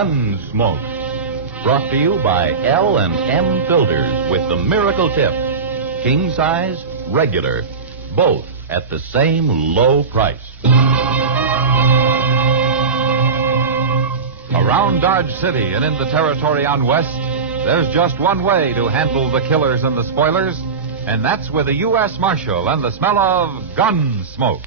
Gunsmoke. Brought to you by L&M Filters with the miracle tip. King size, regular, both at the same low price. Around Dodge City and in the territory on West, there's just one way to handle the killers and the spoilers, and that's with a U.S. Marshal and the smell of Gunsmoke.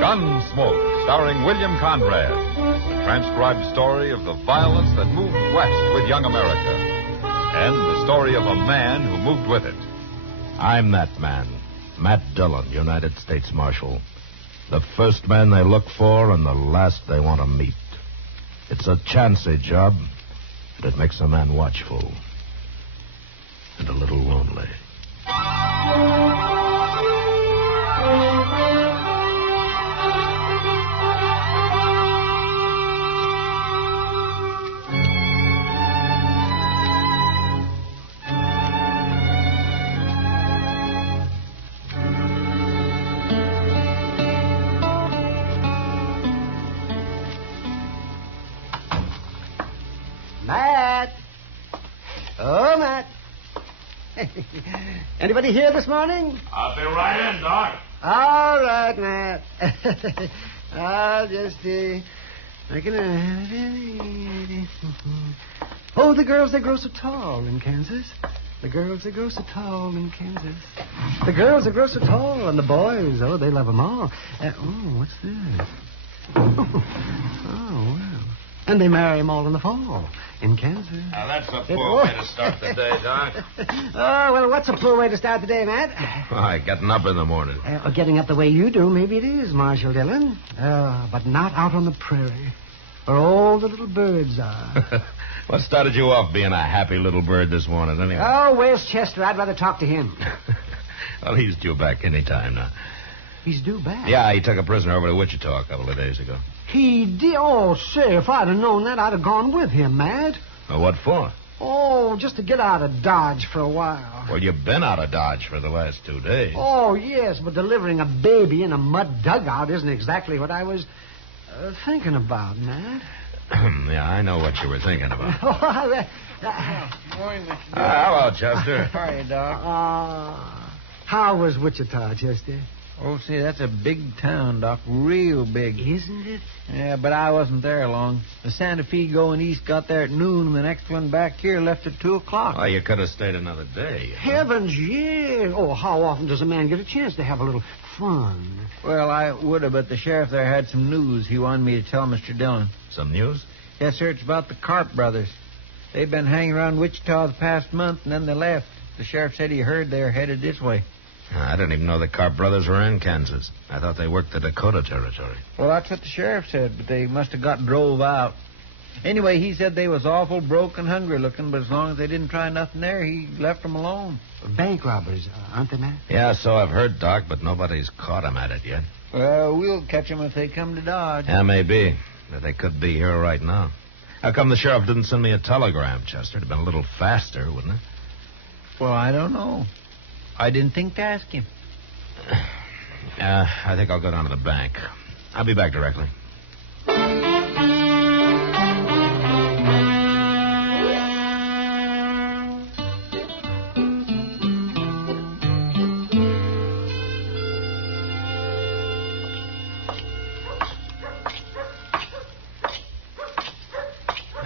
Gunsmoke, starring William Conrad. A transcribed story of the violence that moved west with young America. And the story of a man who moved with it. I'm that man, Matt Dillon, United States Marshal. The first man they look for and the last they want to meet. It's a chancy job, but it makes a man watchful. And a little lonely. Matt! Oh, Matt. Anybody here this morning? I'll be right in, Doc. All right, Matt. I'll just, Oh, the girls, they grow so tall in Kansas. The girls, they grow so tall in Kansas. The girls, they grow so tall, and the boys, oh, they love them all. What's this? Oh, well. And they marry them all in the fall in Kansas. Now, that's a poor way to start the day, Doc. Oh, well, what's a poor way to start the day, Matt? Why, getting up in the morning. Getting up the way you do, maybe it is, Marshal Dillon. But not out on the prairie, where all the little birds are. What started you off being a happy little bird this morning, anyway? Oh, where's Chester? I'd rather talk to him. Well, he's due back any time now. He's due back? Yeah, he took a prisoner over to Wichita a couple of days ago. He did? Oh, say, if I'd have known that, I'd have gone with him, Matt. Well, what for? Oh, just to get out of Dodge for a while. Well, you've been out of Dodge for the last 2 days. Oh, yes, but delivering a baby in a mud dugout isn't exactly what I was thinking about, Matt. Yeah, I know what you were thinking about. Morning, Mr. Hello, Chester. How are you, Doc? How was Wichita, Chester? Oh, see, that's a big town, Doc. Real big. Isn't it? Yeah, but I wasn't there long. The Santa Fe going east got there at noon, and the next one back here left at 2 o'clock. Well, you could have stayed another day. Heavens, yeah. Oh, how often does a man get a chance to have a little fun? Well, I would have, but the sheriff there had some news he wanted me to tell Mr. Dillon. Some news? Yes, sir, it's about the Carp brothers. They've been hanging around Wichita the past month, and then they left. The sheriff said he heard they were headed this way. I didn't even know the Carp brothers were in Kansas. I thought they worked the Dakota Territory. Well, that's what the sheriff said, but they must have got drove out. Anyway, he said they was awful broke and hungry looking, but as long as they didn't try nothing there, he left them alone. Bank robbers, aren't they, Matt? Yeah, so I've heard, Doc, but nobody's caught them at it yet. Well, we'll catch them if they come to Dodge. Yeah, maybe. But they could be here right now. How come the sheriff didn't send me a telegram, Chester? It'd have been a little faster, wouldn't it? Well, I don't know. I didn't think to ask him. I think I'll go down to the bank. I'll be back directly.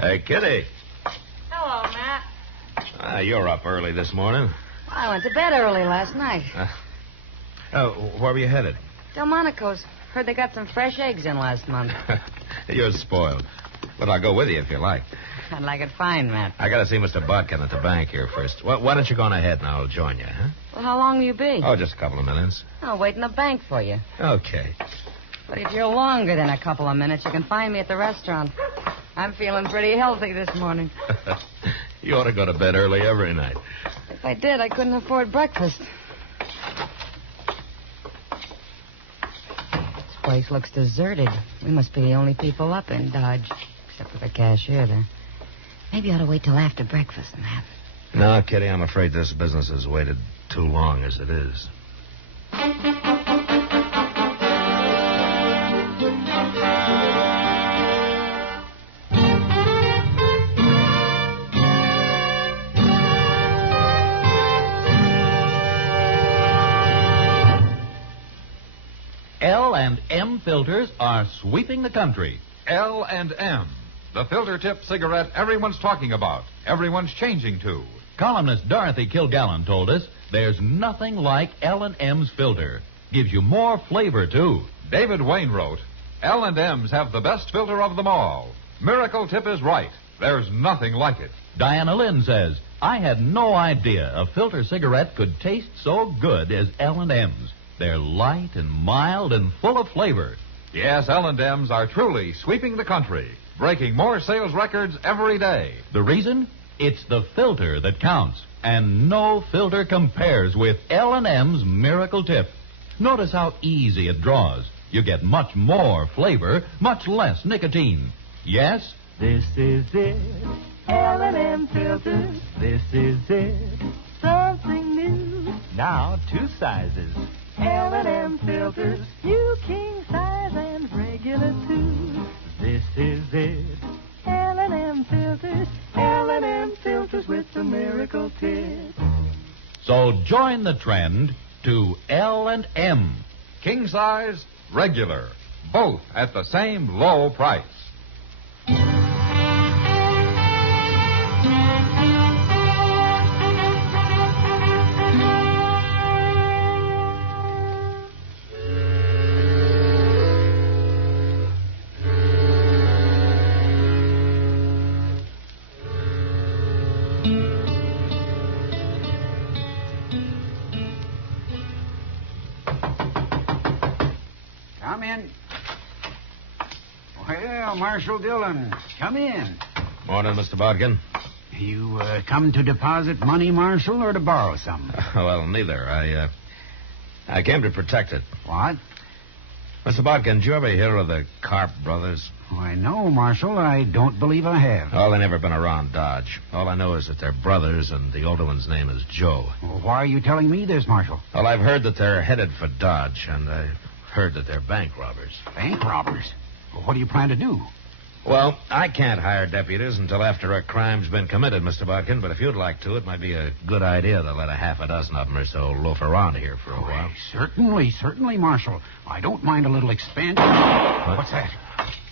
Hey, Kitty. Hello, Matt. You're up early this morning. I went to bed early last night. Where were you headed? Delmonico's. Heard they got some fresh eggs in last month. You're spoiled. But I'll go with you if you like. I'd like it fine, Matt. I got to see Mr. Bodkin at the bank here first. Why don't you go on ahead and I'll join you, huh? Well, how long will you be? Oh, just a couple of minutes. I'll wait in the bank for you. Okay. But if you're longer than a couple of minutes, you can find me at the restaurant. I'm feeling pretty healthy this morning. You ought to go to bed early every night. If I did, I couldn't afford breakfast. place looks deserted. We must be the only people up in Dodge, except for the cashier there. Maybe I ought to wait till after breakfast and that. No, Kitty, I'm afraid this business has waited too long as it is. L&M filters are sweeping the country. L&M, the filter tip cigarette everyone's talking about, everyone's changing to. Columnist Dorothy Kilgallen told us there's nothing like L&M's filter. Gives you more flavor, too. David Wayne wrote, L&M's have the best filter of them all. Miracle Tip is right. There's nothing like it. Diana Lynn says, I had no idea a filter cigarette could taste so good as L&M's. They're light and mild and full of flavor. Yes, L&M's are truly sweeping the country, breaking more sales records every day. The reason? It's the filter that counts, and no filter compares with L&M's Miracle Tip. Notice how easy it draws. You get much more flavor, much less nicotine. Yes? This is it, L&M filters. This is it, something new. Now 2 sizes. L&M filters, new king size and regular too. This is it, L&M filters. L&M filters with the Miracle Tip. So join the trend to L&M. King size, regular, both at the same low price. Come in. Well, Marshal Dillon, come in. Morning, Mr. Bodkin. You come to deposit money, Marshal, or to borrow some? Well, neither. I came to protect it. What? Mr. Bodkin, did you ever hear of the Carp brothers? Why, no, Marshal. I don't believe I have. Well, they never been around Dodge. All I know is that they're brothers, and the older one's name is Joe. Well, why are you telling me this, Marshal? Well, I've heard that they're headed for Dodge, and I've heard that they're bank robbers. Bank robbers? Well, what do you plan to do? Well, I can't hire deputies until after a crime's been committed, Mr. Bodkin, but if you'd like to, it might be a good idea to let a half a dozen of them or so loaf around here for a while. Certainly, Marshal. I don't mind a little expansion. What's that?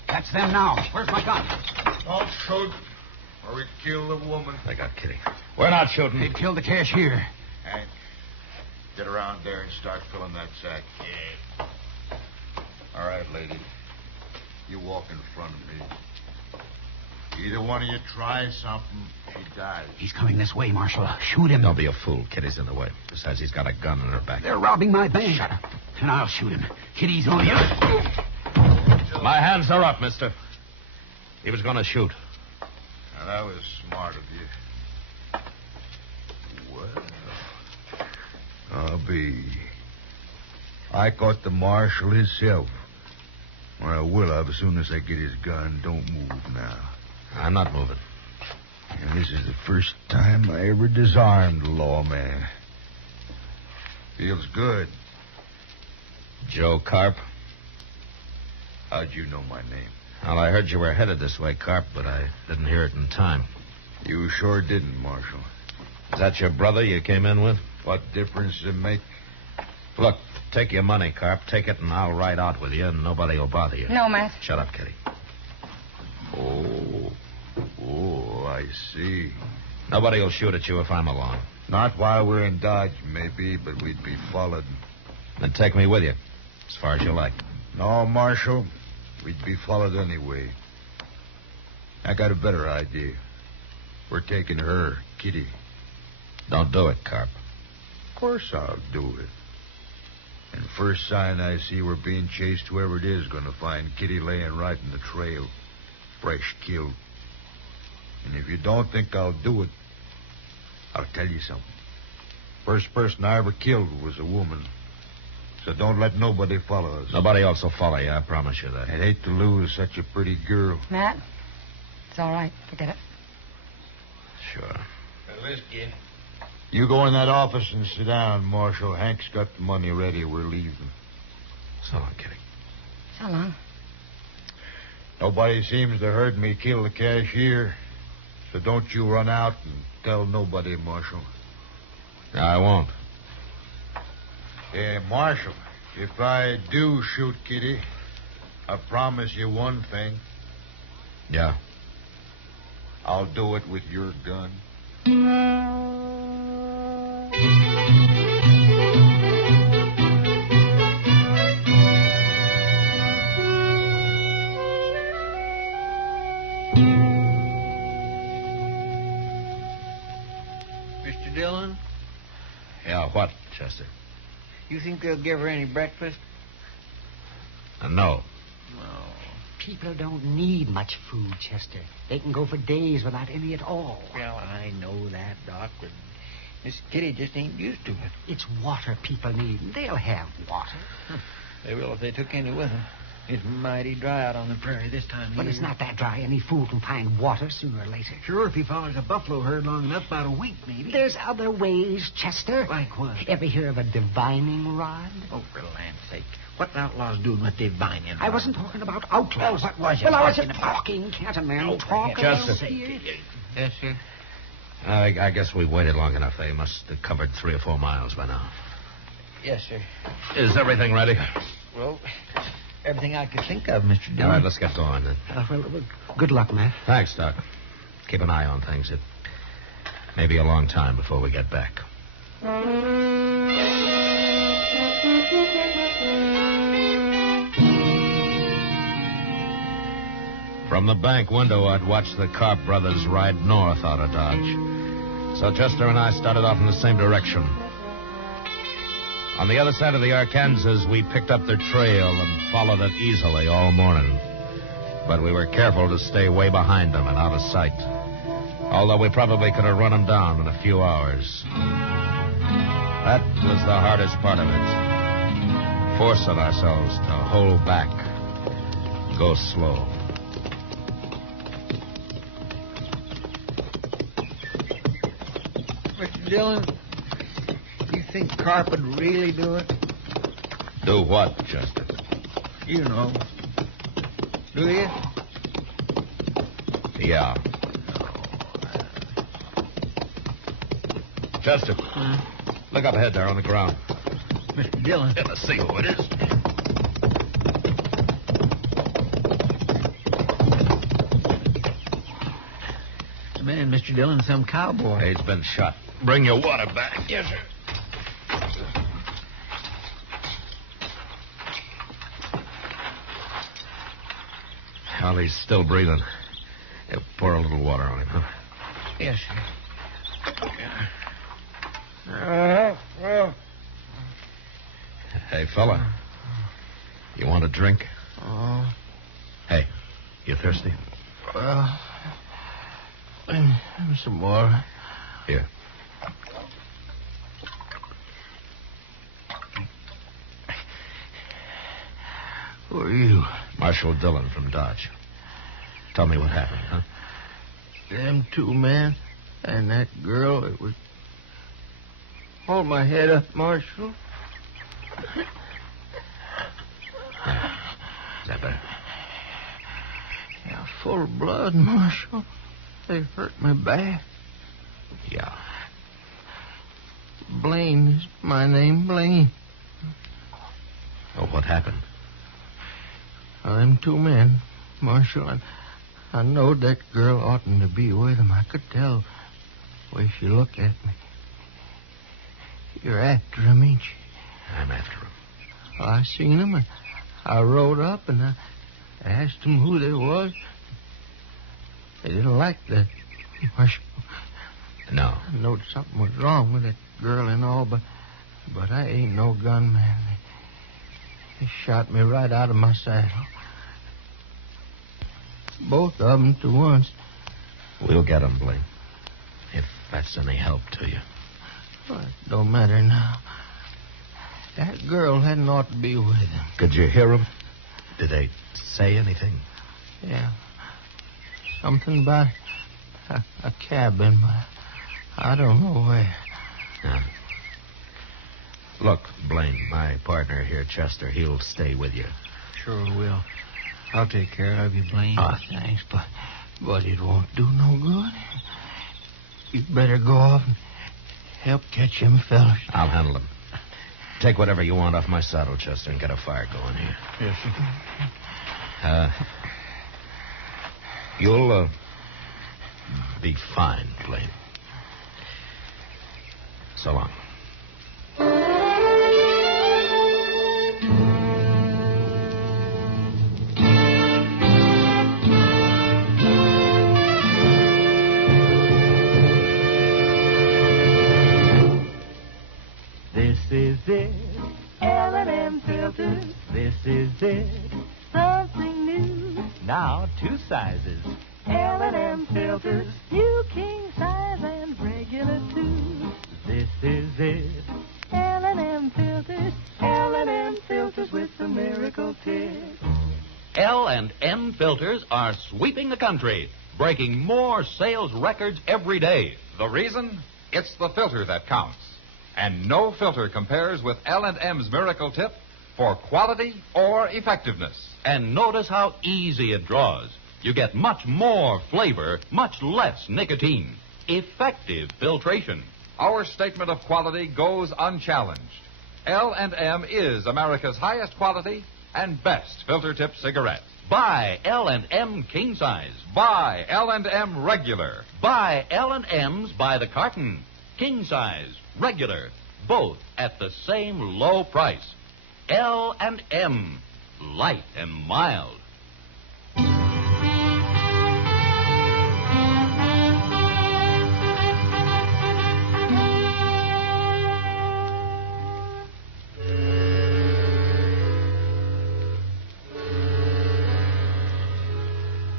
That's them now. Where's my gun? Don't shoot, or we kill the woman. They got Kitty. We're not shooting. They've killed the cashier. Hank, get around there and start filling that sack. Yeah. All right, lady. You walk in front of me. Either one of you tries something, she dies. He's coming this way, Marshal. Shoot him. Don't be a fool. Kitty's in the way. Besides, he's got a gun in her back. They're robbing my bank. Shut up. And I'll shoot him. Kitty's on you. My hands are up, mister. He was going to shoot. Now, that was smart of you. Well, I'll be. I caught the marshal himself. Or I will have as soon as I get his gun. Don't move now. I'm not moving. And this is the first time I ever disarmed a lawman. Feels good. Joe Carp. How'd you know my name? Well, I heard you were headed this way, Carp, but I didn't hear it in time. You sure didn't, Marshal. Is that your brother you came in with? What difference does it make? Look, take your money, Carp. Take it, and I'll ride out with you, and nobody will bother you. No, Matt. Shut up, Kitty. Oh, I see. Nobody will shoot at you if I'm along. Not while we're in Dodge, maybe, but we'd be followed. Then take me with you, as far as you like. No, Marshal. We'd be followed anyway. I got a better idea. We're taking her, Kitty. Don't do it, Carp. Of course I'll do it. And first sign I see we're being chased, whoever it is going to find Kitty laying right in the trail, fresh killed. And if you don't think I'll do it, I'll tell you something. First person I ever killed was a woman. So don't let nobody follow us. Nobody else will follow you, I promise you that. I'd hate to lose such a pretty girl. Matt, it's all right. Forget it. Sure. Whiskey. You go in that office and sit down, Marshal. Hank's got the money ready. We're leaving. So long, Kitty. So long. Nobody seems to heard me kill the cashier. So don't you run out and tell nobody, Marshal. No, I won't. Hey, Marshal, if I do shoot Kitty, I promise you one thing. Yeah? I'll do it with your gun. Mr. Dillon, Yeah, what, Chester? you think they'll give her any breakfast? No. People don't need much food, Chester. They can go for days without any at all. Well, I know that, Doc, but Miss Kitty just ain't used to it. It's water people need. They'll have water. They will if they took any with them. It's mighty dry out on the prairie this time of But year. it's not that dry. Any fool can find water sooner or later. Sure, if he follows a buffalo herd long enough, about a week, maybe. There's other ways, Chester. Like what? Ever hear of a divining rod? Oh, for land's sake. What outlaws doing with divining? I wasn't talking about outlaws. Well, what was you Well, I was talking just about? talking. Can't a man Oh, talk? for Chester. around here? Yes, sir. I guess we've waited long enough. They must have covered 3 or 4 miles by now. Yes, sir. Is everything ready? Well, everything I could think of, Mr. Dillon. All right, let's get going then. Good luck, Matt. Thanks, Doc. Keep an eye on things. It may be a long time before we get back. From the bank window, I'd watched the Carp brothers ride north out of Dodge. So Chester and I started off in the same direction. On the other side of the Arkansas, we picked up their trail and followed it easily all morning. But we were careful to stay way behind them and out of sight. Although we probably could have run them down in a few hours. That was the hardest part of it. Forcing ourselves to hold back. Go slow. Mr. Dillon, you think Carp would really do it? Do what, Chester? You know. Do you? Yeah. Chester, look up ahead there on the ground. Mr. Dillon. Let's see who it is. The man, Mr. Dillon, some cowboy. He's been shot. Bring your water back. Yes, sir. Well, he's still breathing. Pour a little water on him, huh? Yes, sir. Hey, fella. You want a drink? Oh, Hey, you thirsty? well, some more. Here. Who are you? Marshal Dillon from Dodge. Tell me what happened, huh? Them 2 men and that girl. It was. Hold my head up, Marshal. Is that better? Yeah, full of blood, Marshal. They hurt me bad. Yeah. Blaine is my name, Blaine. Oh, what happened? Well, them 2 men, Marshal, I knowed that girl oughtn't to be with them. I could tell the way she looked at me. You're after him, ain't you? I'm after him. Well, I seen him, and I rode up, and I asked them who they was. They didn't like that, Marshal. No. I knowed something was wrong with that girl and all, but I ain't no gunman. They shot me right out of my saddle. Both of them to once. We'll get him, Blaine. If that's any help to you. Well, it don't matter now. That girl hadn't ought to be with him. Could you hear them? Did they say anything? Yeah. Something about a cabin, but I don't know where. Yeah. Look, Blaine, my partner here, Chester, he'll stay with you. Sure will. I'll take care of you, Blaine. Oh, thanks, but it won't do no good. You'd better go off and help catch them fellas. I'll handle them. Take whatever you want off my saddle, Chester, and get a fire going here. Yes, sir. You'll be fine, Blaine. So long. This is it, L&M filters. This is it, something new. Now 2 sizes, L&M filters. New king size and regular too. This is it, L&M filters. L&M filters with the miracle tip. L&M filters are sweeping the country, breaking more sales records every day. The reason? It's the filter that counts. And no filter compares with L&M's Miracle Tip for quality or effectiveness. And notice how easy it draws. You get much more flavor, much less nicotine. Effective filtration. Our statement of quality goes unchallenged. L&M is America's highest quality and best filter tip cigarette. Buy L&M king size. Buy L&M regular. Buy L&M's by the carton. King size, regular, both at the same low price. L&M, light and mild.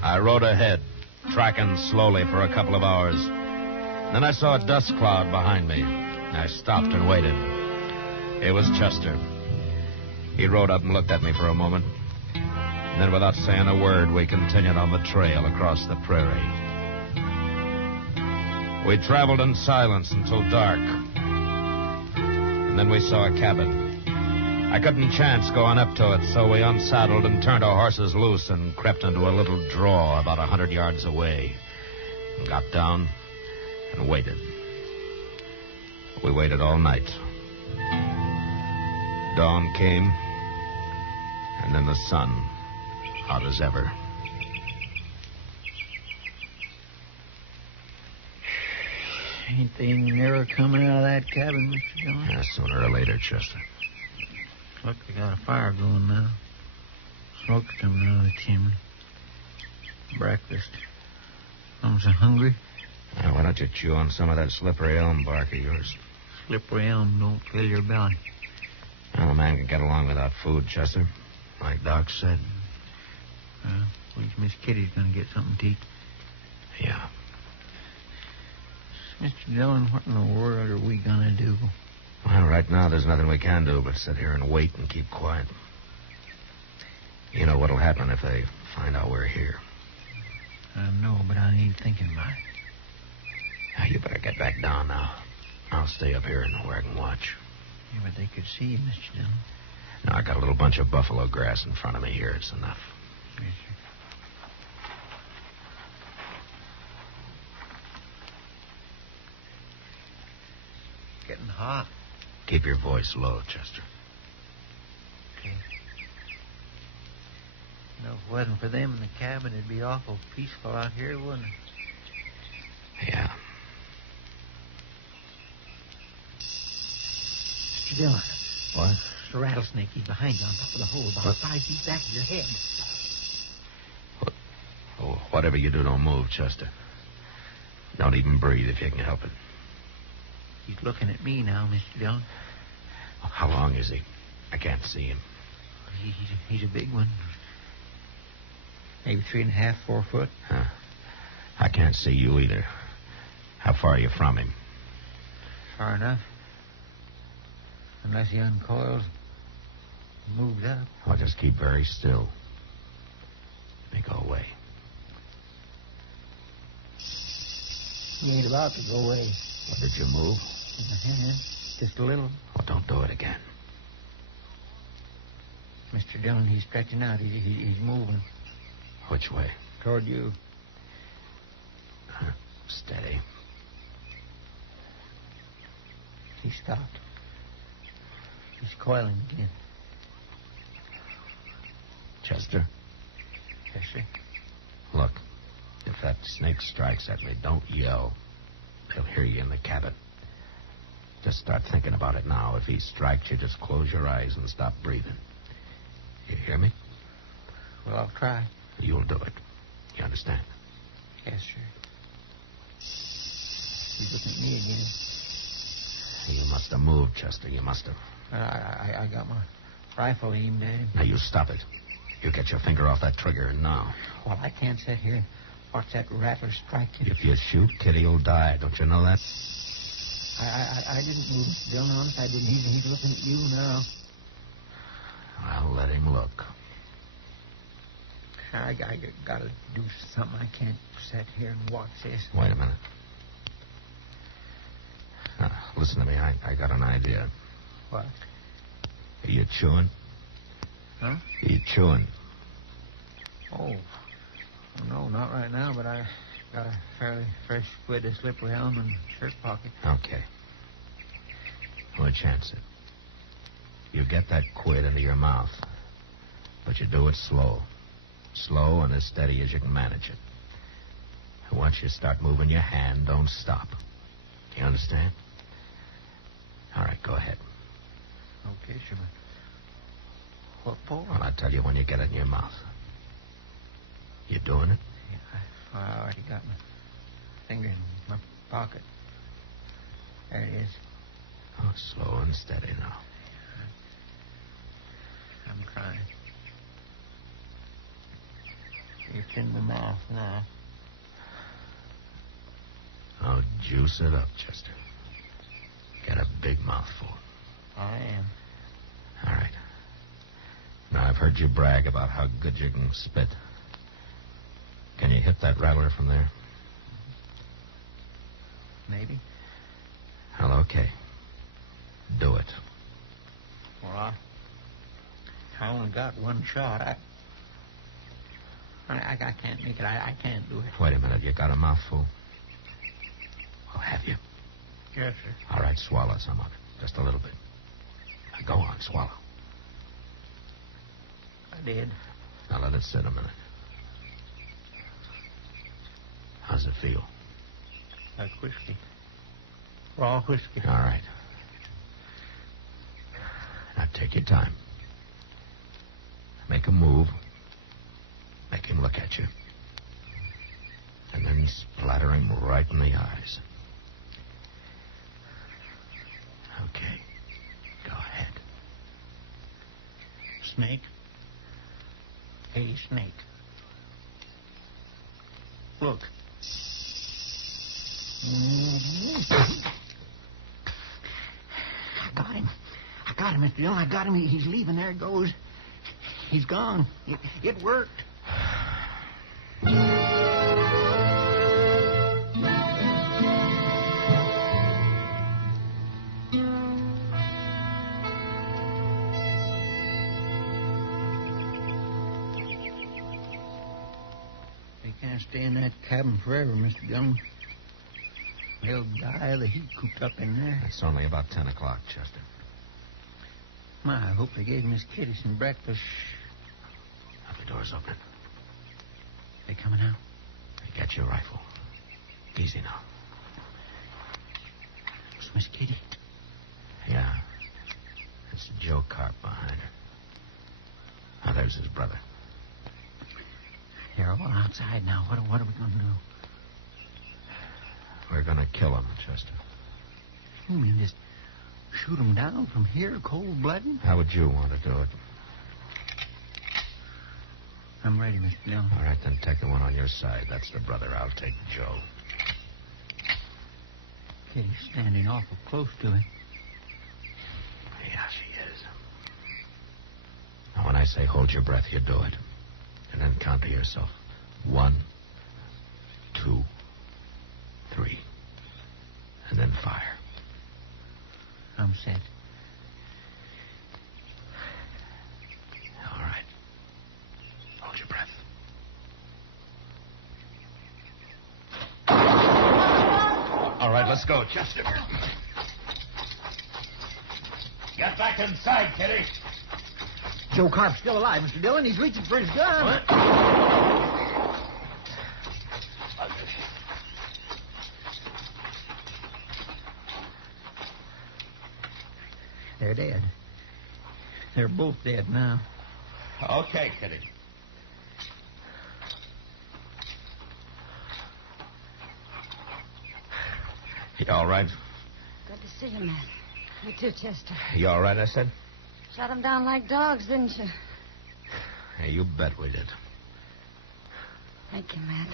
I rode ahead, tracking slowly for a couple of hours. Then I saw a dust cloud behind me. I stopped and waited. It was Chester. He rode up and looked at me for a moment. And then, without saying a word, we continued on the trail across the prairie. We traveled in silence until dark. And then we saw a cabin. I couldn't chance going up to it, so we unsaddled and turned our horses loose and crept into a little draw about 100 yards away. And got down and waited. We waited all night. Dawn came, and then the sun, hot as ever. Ain't they never coming out of that cabin, Mr. Dillon? Yeah, sooner or later, Chester. Look, they got a fire going now. Smoke's coming out of the chimney. Breakfast. I'm so hungry. Now, why don't you chew on some of that slippery elm bark of yours? Slippery elm don't fill your belly. Well, a man can get along without food, Chester. Like Doc said. Well, Miss Kitty's going to get something to eat. Yeah. Mr. Dillon, what in the world are we going to do? Well, right now there's nothing we can do but sit here and wait and keep quiet. You know what'll happen if they find out we're here. I know, but I ain't thinking about it. Now, you better get back down now. I'll stay up here and where I can watch. Yeah, but they could see you, Mr. Dillon. Now, I got a little bunch of buffalo grass in front of me here. It's enough. Yes, sir. Getting hot. Keep your voice low, Chester. Okay. You know, if it wasn't for them in the cabin, it'd be awful peaceful out here, wouldn't it? Yeah. Mr. Dillon. What? There's a rattlesnake. He's behind you on top of the hole, about 5 feet back of your head. Oh, whatever you do, don't move, Chester. Don't even breathe if you can help it. He's looking at me now, Mr. Dillon. How long is he? I can't see him. He's a big one. Maybe 3.5, 4 foot. Huh. I can't see you either. How far are you from him? Far enough. Unless he uncoils, moves up. I'll just keep very still. Let me go away. He ain't about to go away. What, did you move? Just a little. Well, don't do it again. Mr. Dillon, he's stretching out. He's moving. Which way? Toward you. Steady. He stopped. He's coiling again. Chester? Yes, sir. Look, if that snake strikes at me, don't yell. They'll hear you in the cabin. Just start thinking about it now. If he strikes you, just close your eyes and stop breathing. You hear me? Well, I'll try. You'll do it. You understand? Yes, sir. He's looking at me again. You must have moved, Chester. You must have. I got my rifle aimed at him. Now, you stop it. You get your finger off that trigger now. Well, I can't sit here and watch that rattler strike you. If you shoot, Kitty will die. Don't you know that? I didn't move, Dillon. Honest, I didn't. He's looking at you now. Well, let him look. I gotta do something. I can't sit here and watch this. Wait a minute. Now, listen to me. I got an idea. What? Are you chewing? Huh? Are you chewing? Oh. No, not right now, but I got a fairly fresh squid of slippery elm in shirt pocket. Okay. We'll chance it. You get that quid into your mouth, but you do it slow. Slow and as steady as you can manage it. And once you start moving your hand, don't stop. You understand? All right, go ahead. Okay, sure. What for? Well, I'll tell you when you get it in your mouth. You doing it? Yeah, I already got my finger in my pocket. There it is. Oh, slow and steady now. I'm trying. It's in my mouth now. Oh, juice it up, Chester. Get a big mouthful. I am. All right. Now, I've heard you brag about how good you can spit. Can you hit that rattler from there? Maybe. Well, okay. Do it. Well, I only got one shot. I can't make it. I can't do it. Wait a minute. You got a mouthful? Well, have you? Yes, sir. All right, swallow some of it. Just a little bit. Now, go on, swallow. I did. Now, let it sit a minute. How's it feel? Like whiskey. Raw whiskey. All right. Now, take your time. Make a move. Make him look at you. And then splatter him right in the eyes. Okay. Go ahead. Snake. Hey, snake. Look. I got him. I got him, Mr. Dillon. I got him. He's leaving. There he goes. He's gone. It worked. They can't stay in that cabin forever, Mr. Dillon. They'll die of the heat cooped up in there. It's only about 10 o'clock, Chester. My, I hope they gave Miss Kitty some breakfast. Have the doors open. They coming out? Get your rifle. Easy now. It's Miss Kitty. Yeah. It's Joe Carp behind her. Now, there's his brother. They're all outside now. What are we going to do? We're going to kill him, Chester. You mean just shoot him down from here, cold-blooded? How would you want to do it? I'm ready, Mr. Dillon. All right, then take the one on your side. That's the brother. I'll take Joe. Kitty's standing awful close to him. Yeah. I say hold your breath, you do it. And then count to yourself. 1, 2, 3. And then fire. I'm set. All right. Hold your breath. All right, let's go, Chester. Get back inside, Kitty. Joe Carp's still alive, Mr. Dillon. He's reaching for his gun. What? They're dead. They're both dead now. Okay, Kitty. You all right? Good to see you, Matt. You too, Chester. You all right, I said? Shot them down like dogs, didn't you? Hey, you bet we did. Thank you, Matt.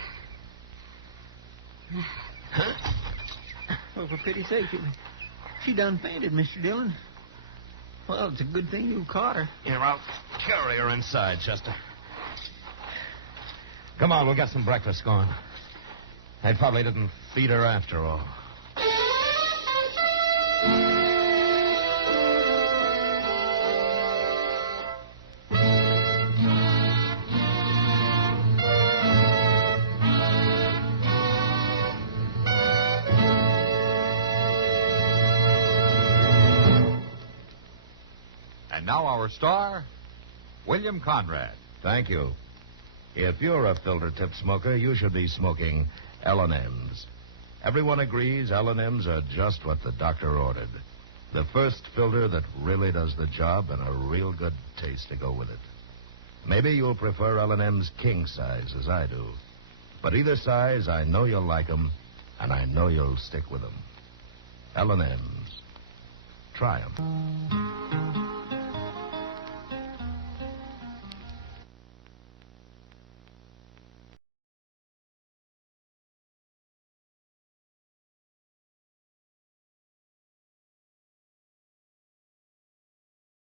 Oh, for pity's sake, she done fainted, Mr. Dillon. Well, it's a good thing you caught her. Here, I'll carry her inside, Chester. Come on, we'll get some breakfast going. They probably didn't feed her after all. And now our star, William Conrad. Thank you. If you're a filter tip smoker, you should be smoking L&M's. Everyone agrees L&M's are just what the doctor ordered. The first filter that really does the job and a real good taste to go with it. Maybe you'll prefer L&M's king size as I do. But either size, I know you'll like them, and I know you'll stick with them. L&M's. Try them.